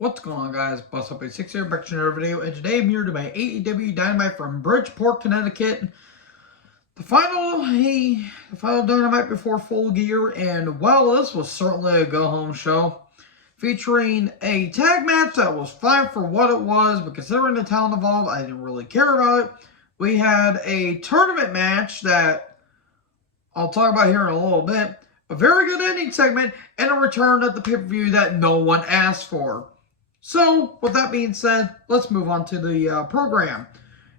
What's going on, guys? Bust Up 86 here, back to another video, and today I'm here to my AEW Dynamite from Bridgeport, Connecticut. The final Dynamite before Full Gear, and well, this was certainly a go-home show, featuring a tag match that was fine for what it was, but considering the talent involved, I didn't really care about it. We had a tournament match that I'll talk about here in a little bit, a very good ending segment, and a return at the pay-per-view that no one asked for. So, with that being said, let's move on to the program.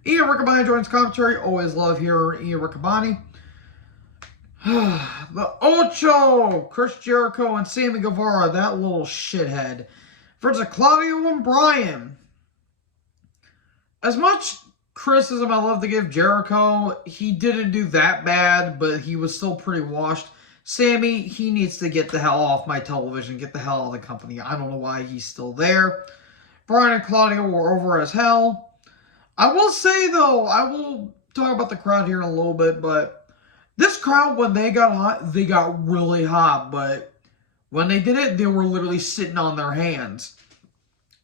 Ian Riccaboni joins commentary. Always love hearing Ian Riccaboni. The Ocho, Chris Jericho, and Sammy Guevara, that little shithead, versus Claudio and Brian. As much criticism I love to give Jericho, he didn't do that bad, but he was still pretty washed. Sammy, he needs to get the hell off my television, get the hell out of the company. I don't know why he's still there. Brian and Claudio were over as hell. I will say, though, I will talk about the crowd here in a little bit, but this crowd, when they got hot, they got really hot, but when they did it, they were literally sitting on their hands.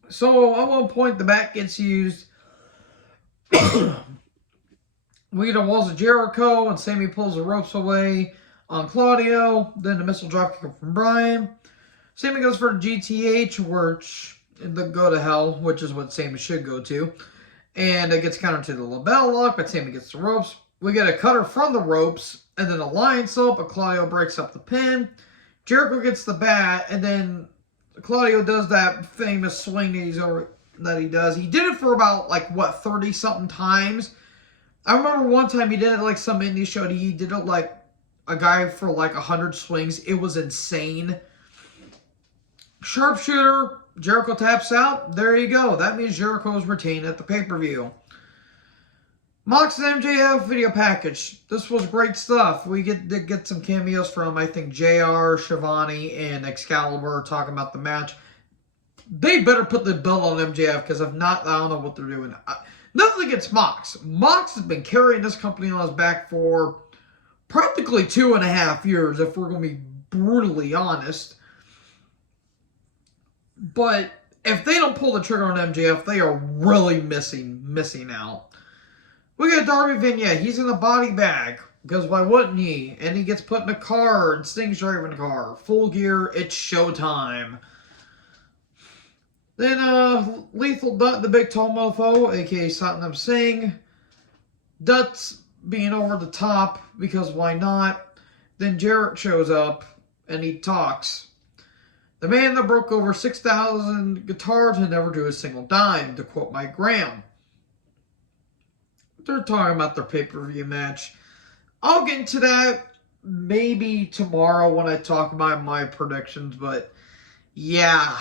So, at one point, the mat gets used. We get a Walls of Jericho, and Sammy pulls the ropes away on Claudio, then the missile dropkick from Brian. Sammy goes for the GTH, which the go to hell, which is what Sammy should go to. And it gets countered to the label lock, but Sammy gets the ropes. We get a cutter from the ropes, and then a lion salt, but Claudio breaks up the pin. Jericho gets the bat, and then Claudio does that famous swing that he does. He did it for about, 30-something times. I remember one time he did it like some indie show. He did it like a guy for 100 swings. It was insane. Sharpshooter, Jericho taps out. There you go. That means Jericho is retained at the pay-per-view. Mox and MJF video package. This was great stuff. We get some cameos from, I think, JR, Shivani, and Excalibur talking about the match. They better put the belt on MJF, because if not, I don't know what they're doing. Nothing against Mox. Mox has been carrying this company on his back for practically 2.5 years, if we're going to be brutally honest. But if they don't pull the trigger on MJF, they are really missing out. We got Darby vignette. He's in a body bag, because why wouldn't he? And he gets put in a car, and Sting's driving a car. Full Gear, it's showtime. Then Lethal Dutt, the big tall mofo, a.k.a. Satnam Singh. Dutt's being over the top, because why not? Then Jarrett shows up, and he talks. The man that broke over 6,000 guitars and never drew a single dime, to quote Mike Graham. They're talking about their pay-per-view match. I'll get into that maybe tomorrow when I talk about my predictions, but yeah,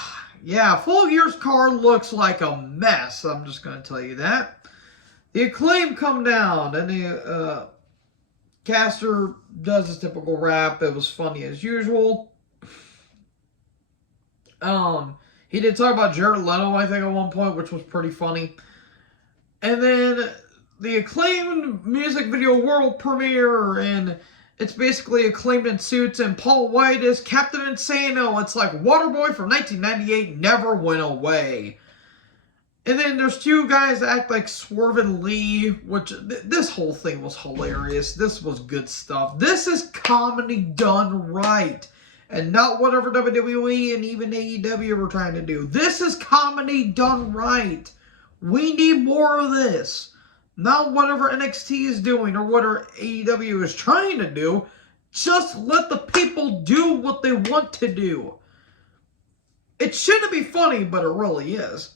Full Gear's car looks like a mess. I'm just going to tell you that. The Acclaim come down, and the Caster does his typical rap. It was funny as usual. He did talk about Jared Leto, I think, at one point, which was pretty funny. And then the Acclaimed music video world premiere, and it's basically Acclaimed in suits, and Paul White is Captain Insano. It's like Waterboy from 1998 never went away. And then there's two guys that act like Swerve and Lee, which this whole thing was hilarious. This was good stuff. This is comedy done right, and not whatever WWE and even AEW were trying to do. This is comedy done right. We need more of this. Not whatever NXT is doing or whatever AEW is trying to do. Just let the people do what they want to do. It shouldn't be funny, but it really is.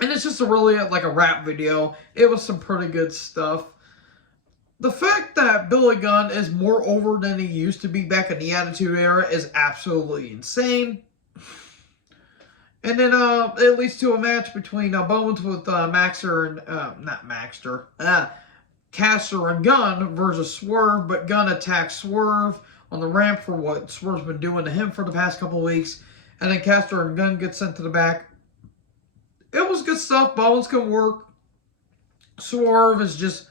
And it's just like a rap video. It was some pretty good stuff. The fact that Billy Gunn is more over than he used to be back in the Attitude Era is absolutely insane. And then it leads to a match between Bones with Caster and Gunn versus Swerve, but Gunn attacks Swerve on the ramp for what Swerve's been doing to him for the past couple of weeks. And then Caster and Gunn get sent to the back. It was good stuff. Bones can work. Swerve is just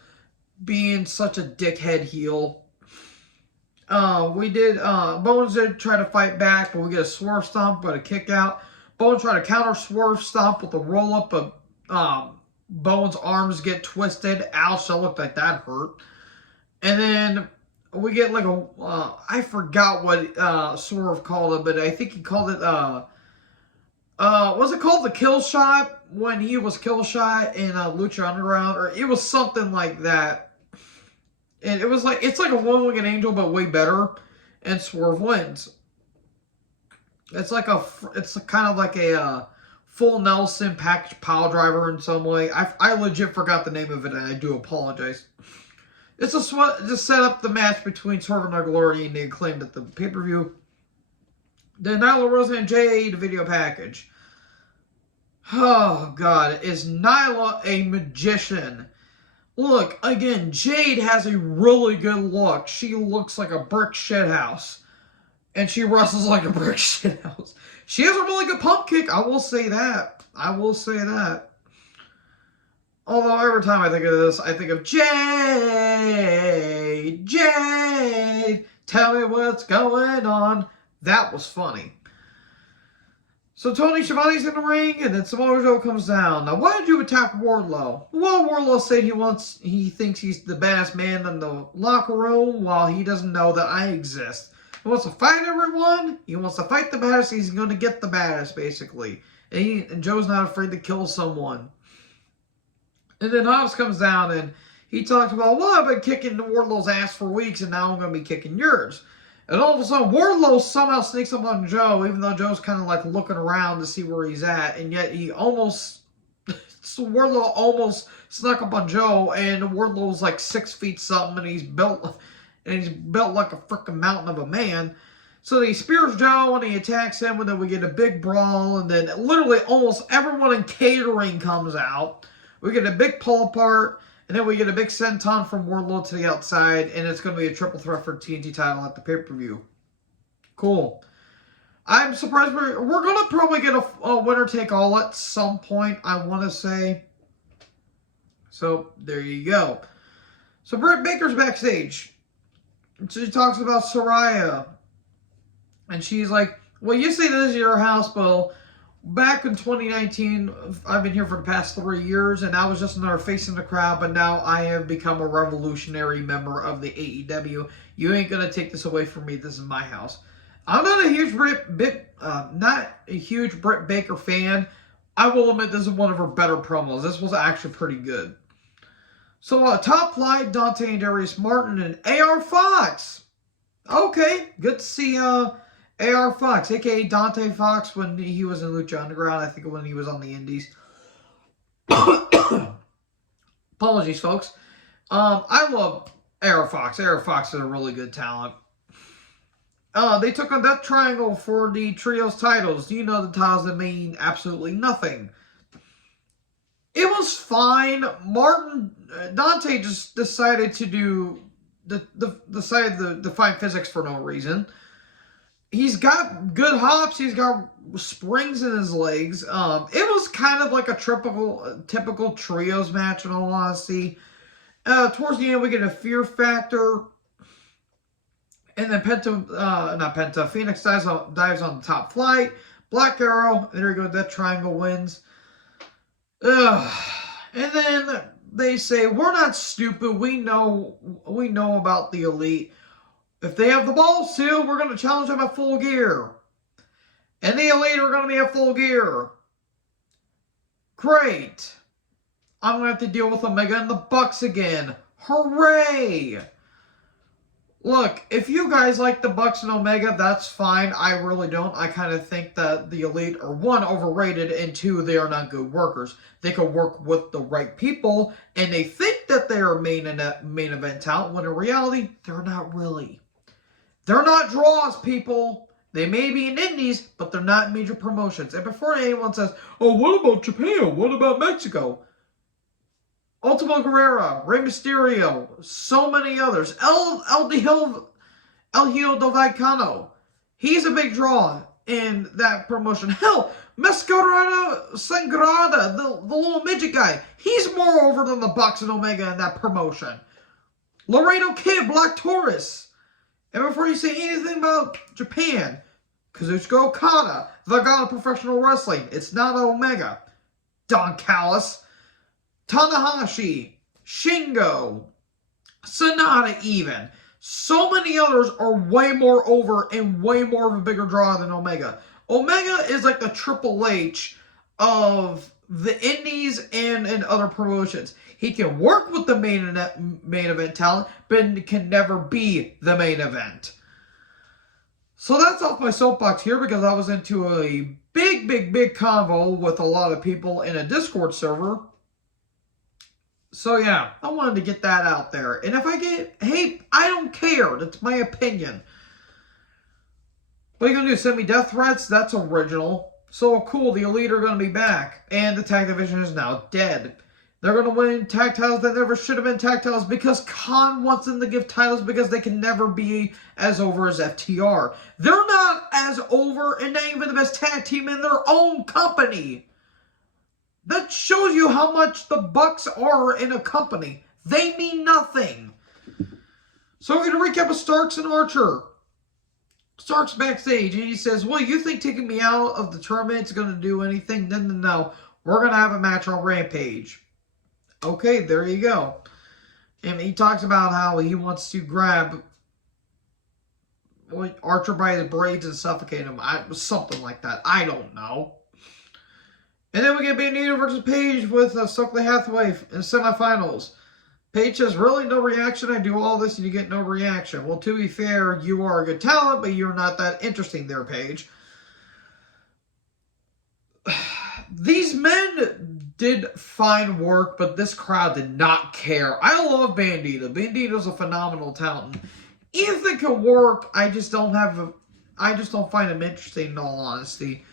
being such a dickhead heel. Bones did try to fight back, but we get a Swerve stomp, but a kick out. Bowen tried to counter swerve stomp with a roll up, but Bowen's arms get twisted. Ouch, that looked like that hurt. And then we get like a, I forgot what Swerve called it, but I think he called it, was it called the kill shot? When he was kill shot in Lucha Underground? Or it was something like that. And it was like, it's like a one-winged angel, but way better. And Swerve wins. It's like it's kind of like a full Nelson package pile driver in some way. I legit forgot the name of it, and I do apologize. It's just set up the match between Swerve and Glory, and they Acclaimed at the pay-per-view. Then Nyla Rose and Jade video package. Oh, God. Is Nyla a magician? Look, again, Jade has a really good look. She looks like a brick shithouse. And she wrestles like a brick shithouse. She has a really good pump kick. I will say that. I will say that. Although every time I think of this, I think of Jade. Jade. Tell me what's going on. That was funny. So Tony Schiavone's in the ring, and then Samoa Joe comes down. Now, why did you attack Wardlow? Well, Wardlow said he thinks he's the baddest man in the locker room, while he doesn't know that I exist. He wants to fight everyone. He wants to fight the baddest. He's going to get the baddest, basically. And Joe's not afraid to kill someone. And then Hobbs comes down, and he talks about, well, I've been kicking Wardlow's ass for weeks, and now I'm going to be kicking yours. And all of a sudden, Wardlow somehow sneaks up on Joe, even though Joe's kind of like looking around to see where he's at. And yet Wardlow almost snuck up on Joe, and Wardlow's like 6 feet something, and he's built like a freaking mountain of a man. So he spears Joe, and he attacks him, and then we get a big brawl, and then literally almost everyone in catering comes out. We get a big pull apart. And then we get a big senton from Wardlow to the outside, and it's going to be a triple threat for TNT title at the pay-per-view. Cool. I'm surprised we're going to probably get a winner take all at some point, I want to say. So, there you go. So, Britt Baker's backstage. She talks about Saraya. And she's like, well, you say this is your house, but back in 2019, I've been here for the past 3 years, and I was just another face in the crowd, but now I have become a revolutionary member of the AEW. You ain't going to take this away from me. This is my house. I'm not a huge Britt Baker fan. I will admit this is one of her better promos. This was actually pretty good. So, Top Flight, Dante and Darius Martin, and AR Fox. Okay, good to see AR Fox, a.k.a. Dante Fox, when he was in Lucha Underground. I think when he was on the Indies. Apologies, folks. I love AR Fox. AR Fox is a really good talent. They took on Death Triangle for the Trios titles. You know the titles that mean absolutely nothing. It was fine. Dante just decided to do decided to define physics for no reason. He's got good hops. He's got springs in his legs. It was kind of like a typical trios match, in all honesty. Towards the end, we get a Fear Factor. And then Phoenix dives on the Top Flight. Black Arrow. There you go. That Triangle wins. And then they say, we're not stupid. We know about the Elite. If they have the ball seal, we're going to challenge them at Full Gear. And the Elite are going to be at Full Gear. Great. I'm going to have to deal with Omega and the Bucks again. Hooray! Look, if you guys like the Bucks and Omega, that's fine. I really don't. I kind of think that the Elite are, one, overrated, and two, they are not good workers. They can work with the right people, and they think that they are main event talent, when in reality, they're not really. They're not draws, people. They may be in indies, but they're not major promotions. And before anyone says, oh, what about Japan? What about Mexico? Ultimo Guerrero, Rey Mysterio, so many others. El Hijo del Vicano. He's a big draw in that promotion. Hell, Mascarada Sangrada, the little midget guy. He's more over than the Bucks and Omega in that promotion. Laredo Kid, Black Taurus. And before you say anything about Japan, Kazuchika Okada, the god of professional wrestling. It's not Omega. Don Callis, Tanahashi, Shingo, Sonata even. So many others are way more over and way more of a bigger draw than Omega. Omega is like the Triple H of the indies and other promotions. He can work with the main event talent, but can never be the main event. So that's off my soapbox here because I was into a big convo with a lot of people in a Discord server. So yeah, I wanted to get that out there. And if I get hate, I don't care. That's my opinion. What are you going to do? Send me death threats? That's original. So cool, the Elite are going to be back. And the tag division is now dead. They're going to win tag titles that never should have been tag titles because Khan wants them to give titles because they can never be as over as FTR. They're not as over and not even the best tag team in their own company. That shows you how much the Bucks are in a company. They mean nothing. So we're going to recap of Starks and Archer. Starks backstage, and he says, well, you think taking me out of the tournament is going to do anything? No. We're going to have a match on Rampage. Okay, there you go. And he talks about how he wants to grab Archer by his braids and suffocate him. Something like that. I don't know. And then we get Bandito versus Paige with Stokely Hathaway in semifinals. Paige says, really, no reaction? I do all this and you get no reaction. Well, to be fair, you are a good talent, but you're not that interesting there, Paige. These men did fine work, but this crowd did not care. I love Bandito. Bandito's a phenomenal talent. Ethan can work. I just don't find him interesting, in all honesty.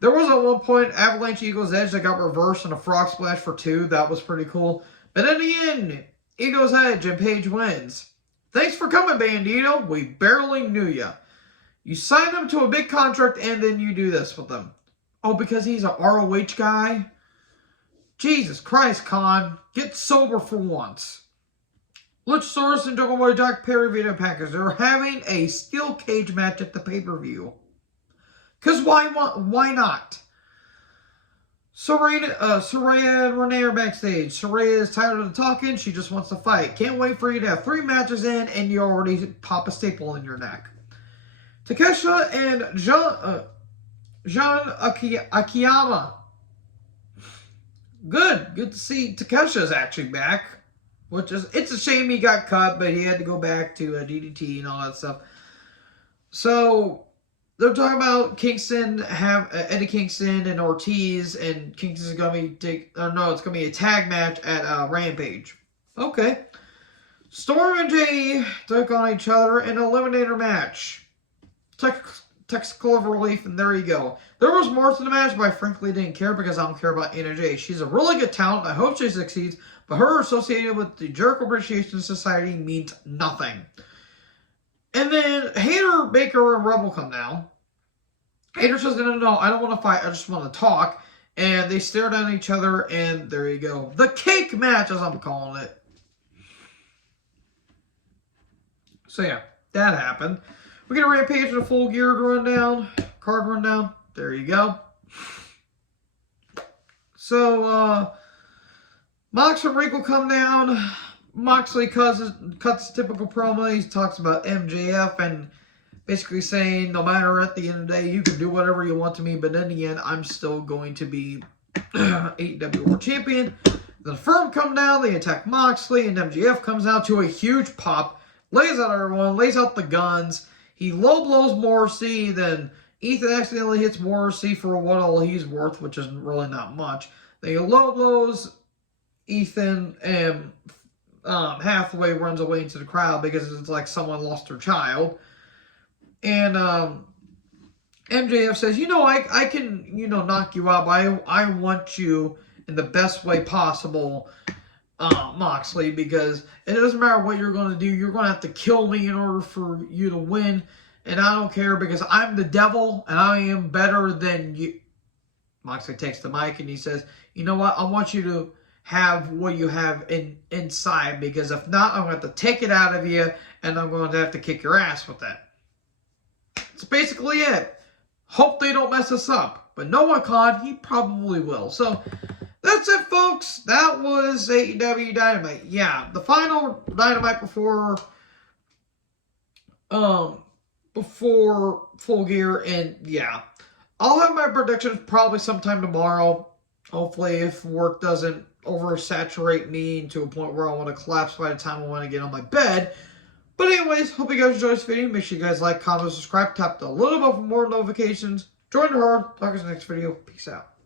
There was at one point Avalanche Eagles Edge that got reversed in a frog splash for 2. That was pretty cool. But in the end, Eagles Edge and Paige wins. Thanks for coming, Bandito. We barely knew you. You signed him to a big contract and then you do this with him. Oh, because he's an ROH guy? Jesus Christ, Khan. Get sober for once. Luchasaurus and Jungle Boy Jack Perry Vito Packers are having a steel cage match at the pay-per-view. Because why not? Saraya and Renee are backstage. Saraya is tired of the talking. She just wants to fight. Can't wait for you to have 3 matches in and you already pop a staple in your neck. Takesha and John Akiyama. Good to see Takesha's actually back. It's a shame he got cut, but he had to go back to DDT and all that stuff. So they're talking about Eddie Kingston and Ortiz, and Kingston's going to be it's going to be a tag match at Rampage. Okay. Storm and Jay took on each other in an eliminator match. Technical relief, and there you go. There was more to the match, but I frankly didn't care because I don't care about Anna Jay. She's a really good talent. I hope she succeeds, but her associated with the Jericho Appreciation Society means nothing. And then Hayter, Baker, and Rebel come down. Hayter says, no, I don't want to fight. I just want to talk. And they stare down each other, and there you go. The cake match, as I'm calling it. So yeah, that happened. We get a Rampage and a full geared rundown, card rundown. There you go. So, Mox and Rico come down. Moxley cuts a typical promo. He talks about MJF and basically saying, no matter at the end of the day, you can do whatever you want to me, but in the end, I'm still going to be AEW World Champion. The Firm come down, they attack Moxley, and MJF comes out to a huge pop, lays out everyone, lays out the guns. He low blows Morrissey, then Ethan accidentally hits Morrissey for what all he's worth, which is really not much. Then he low blows Ethan, and Hathaway runs away into the crowd because it's like someone lost their child. And MJF says, I can, knock you out, but I want you in the best way possible, Moxley, because it doesn't matter what you're going to do. You're going to have to kill me in order for you to win. And I don't care because I'm the devil and I am better than you. Moxley takes the mic and he says, you know what? I want you to have what you have inside, because if not, I'm going to have to take it out of you and I'm going to have to kick your ass with that. That's basically it. Hope they don't mess us up. But Noah Khan, he probably will. So, that's it, folks. That was AEW Dynamite. Yeah, the final Dynamite before Full Gear, and yeah. I'll have my predictions probably sometime tomorrow. Hopefully, if work doesn't oversaturate me to a point where I want to collapse by the time I want to get on my bed. But anyways, hope you guys enjoyed this video. Make sure you guys like, comment, subscribe, tap the little bell for more notifications. Join the herd. Talk to you in the next video. Peace out.